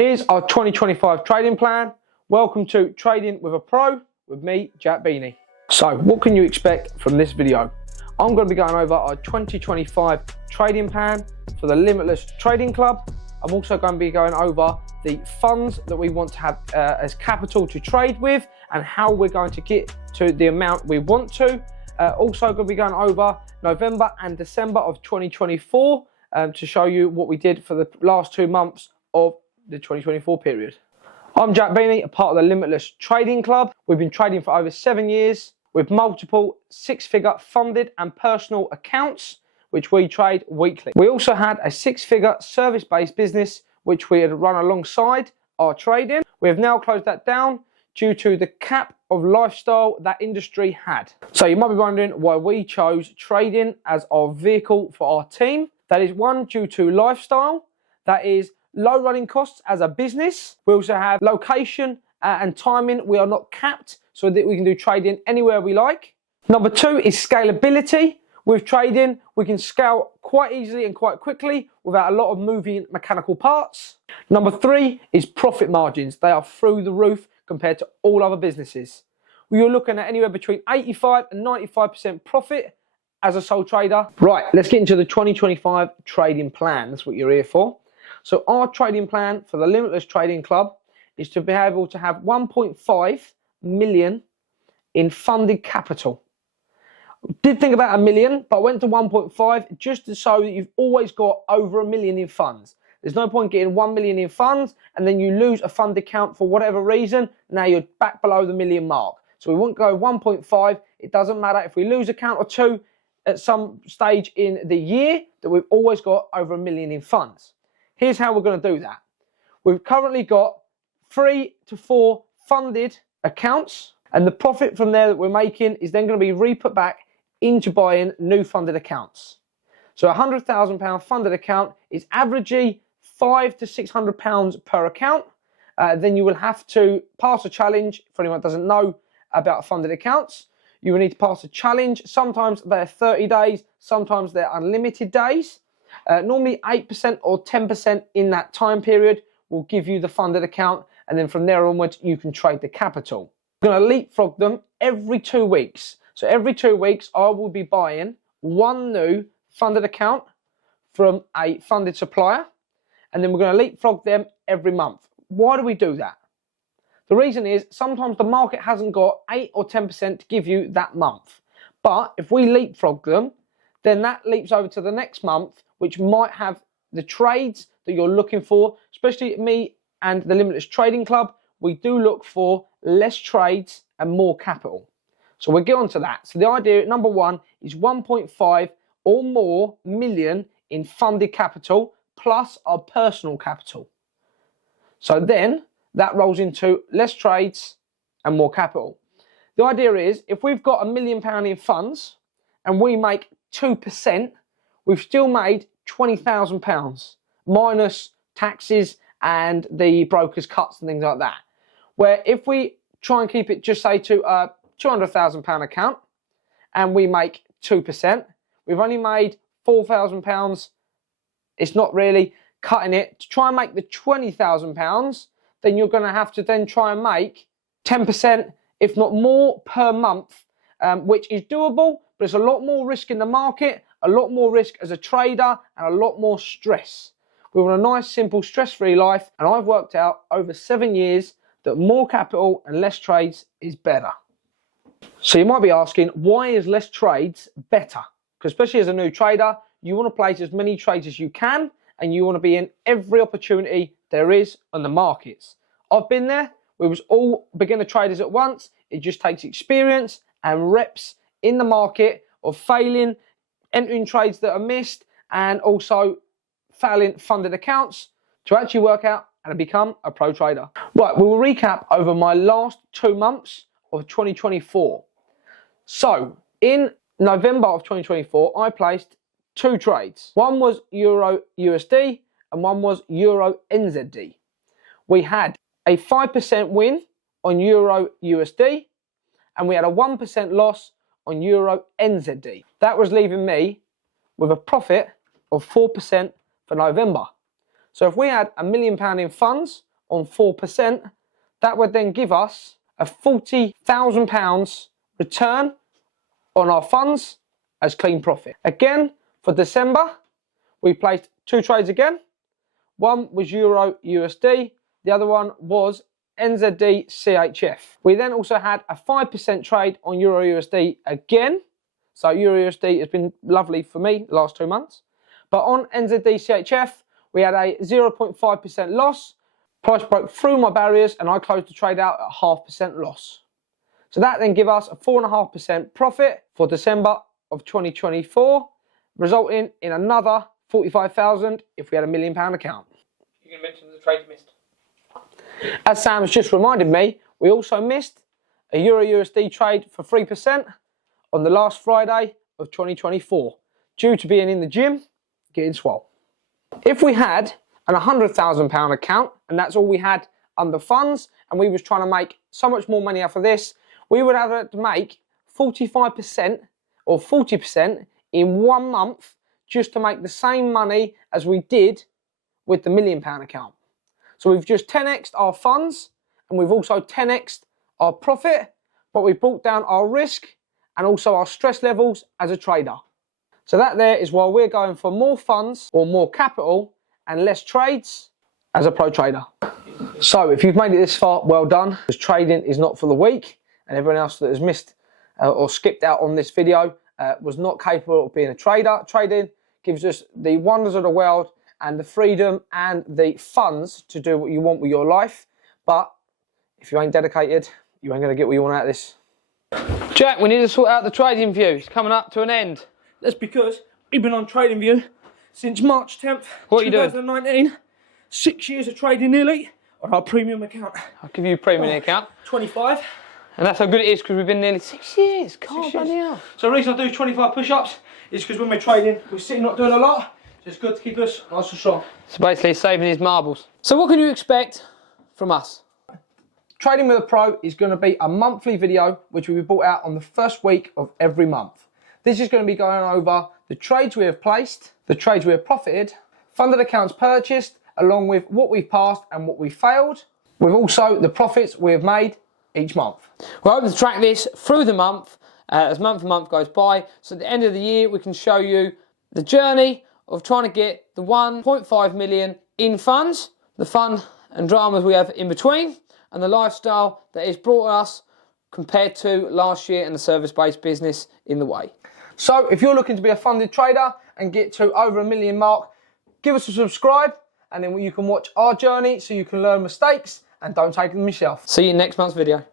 Here's our 2025 trading plan. Welcome to Trading with a Pro with me, Jack Beanie. So what can you expect from this video? I'm going to be going over our 2025 trading plan for the Limitless Trading Club. I'm also going to be going over the funds that we want to have as capital to trade with and how we're going to get to the amount we want to. Also going to be going over November and December of 2024 to show you what we did for the last 2 months of the 2024 period. I'm Jack Beanie, a part of the Limitless Trading Club. We've been trading for over 7 years with multiple six-figure funded and personal accounts, which we trade weekly. We also had a six-figure service-based business, which we had run alongside our trading. We have now closed that down due to the cap of lifestyle that industry had. So you might be wondering why we chose trading as our vehicle for our team. That is one, due to lifestyle. That is low running costs as a business. We also have location and timing. We are not capped so that we can do trading anywhere we like. Number two is scalability. With trading, we can scale quite easily and quite quickly without a lot of moving mechanical parts. Number three is profit margins. They are through the roof compared to all other businesses. We are looking at anywhere between 85 and 95% profit as a sole trader. Right, let's get into the 2025 trading plan. That's what you're here for. So our trading plan for the Limitless Trading Club is to be able to have 1.5 million in funded capital. Did think about 1 million, but went to 1.5 just to show that you've always got over 1 million in funds. There's no point getting 1 million in funds and then you lose a fund account for whatever reason. Now you're back below the million mark. So we won't go 1.5. It doesn't matter if we lose a count or two at some stage in the year, that we've always got over 1 million in funds. Here's how we're going to do that. We've currently got 3 to 4 funded accounts, and the profit from there that we're making is then going to be re-put back into buying new funded accounts. So a £100,000 funded account is averagely £500 to £600 per account. Then you will have to pass a challenge. For anyone that doesn't know about funded accounts, you will need to pass a challenge. Sometimes they're 30 days, sometimes they're unlimited days. Normally 8% or 10% in that time period will give you the funded account, and then from there onwards you can trade the capital. I'm going to leapfrog them every 2 weeks. So every 2 weeks I will be buying one new funded account from a funded supplier, and then we're going to leapfrog them every month. Why do we do that? The reason is sometimes the market hasn't got 8 or 10% to give you that month. But if we leapfrog them, then that leaps over to the next month, which might have the trades that you're looking for. Especially me and the Limitless Trading Club, we do look for less trades and more capital. So we'll get on to that. So the idea, number one, is 1.5 or more million in funded capital plus our personal capital. So then that rolls into less trades and more capital. The idea is if we've got £1 million in funds and we make 2%, we've still made £20,000 minus taxes and the broker's cuts and things like that. Where if we try and keep it just say to a £200,000 account and we make 2%, we've only made £4,000. It's not really cutting it. To try and make the £20,000, then you're going to have to then try and make 10%, if not more, per month, which is doable, but it's a lot more risk in the market, a lot more risk as a trader, and a lot more stress. We want a nice, simple, stress-free life, and I've worked out over 7 years that more capital and less trades is better. So you might be asking, why is less trades better? Because especially as a new trader, you want to place as many trades as you can, and you want to be in every opportunity there is on the markets. I've been there. We was all beginner traders at once. It just takes experience and reps in the market of failing, entering trades that are missed, and also failing funded accounts to actually work out and become a pro trader. Right, we will recap over my last 2 months of 2024. So in November of 2024, I placed 2 trades. One was Euro USD and one was Euro NZD. We had a 5% win on Euro USD and we had a 1% loss on Euro NZD. That was leaving me with a profit of 4% for November. So if we had £1 million in funds, on 4%, that would then give us a £40,000 return on our funds as clean profit. Again, for December, we placed 2 trades again. One was Euro USD, the other one was NZD CHF. We then also had a 5% trade on Euro USD again. So Euro USD has been lovely for me the last 2 months. But on NZD CHF, we had a 0.5% loss. Price broke through my barriers and I closed the trade out at 0.5% loss. So that then gave us a 4.5% profit for December of 2024, resulting in another 45,000 if we had a £1 million account. You can mention the trade you missed. As Sam has just reminded me, we also missed a Euro USD trade for 3% on the last Friday of 2024, due to being in the gym, getting swole. If we had an £100,000 account, and that's all we had under funds, and we was trying to make so much more money out of this, we would have to make 45% or 40% in 1 month just to make the same money as we did with the £1 million account. So we've just 10x'd our funds and we've also 10x'd our profit, but we've brought down our risk and also our stress levels as a trader. So that there is why we're going for more funds or more capital and less trades as a pro trader. So if you've made it this far, well done, because trading is not for the weak, and everyone else that has missed or skipped out on this video was not capable of being a trader. Trading gives us the wonders of the world and the freedom and the funds to do what you want with your life. But if you ain't dedicated, you ain't going to get what you want out of this. Jack, we need to sort out the trading view. It's coming up to an end. That's because we've been on TradingView since March 10th, What are you doing? 2019. 6 years of trading nearly on our premium account. I'll give you a premium account. 25. And that's how good it is because we've been nearly 6 years. God, bloody hell. So the reason I do 25 push-ups is because when we're trading, we're sitting not doing a lot. So it's good to keep us nice and strong. So basically saving his marbles. So what can you expect from us? Trading with a Pro is going to be a monthly video which will be brought out on the first week of every month. This is going to be going over the trades we have placed, the trades we have profited, funded accounts purchased, along with what we've passed and what we failed, with also the profits we have made each month. We're hoping to track this through the month as month to month goes by. So at the end of the year, we can show you the journey of trying to get the 1.5 million in funds, the fun and dramas we have in between, and the lifestyle that is brought us compared to last year and the service-based business in the way. So if you're looking to be a funded trader and get to over $1 million mark, give us a subscribe and then you can watch our journey so you can learn mistakes and don't take them yourself. See you in next month's video.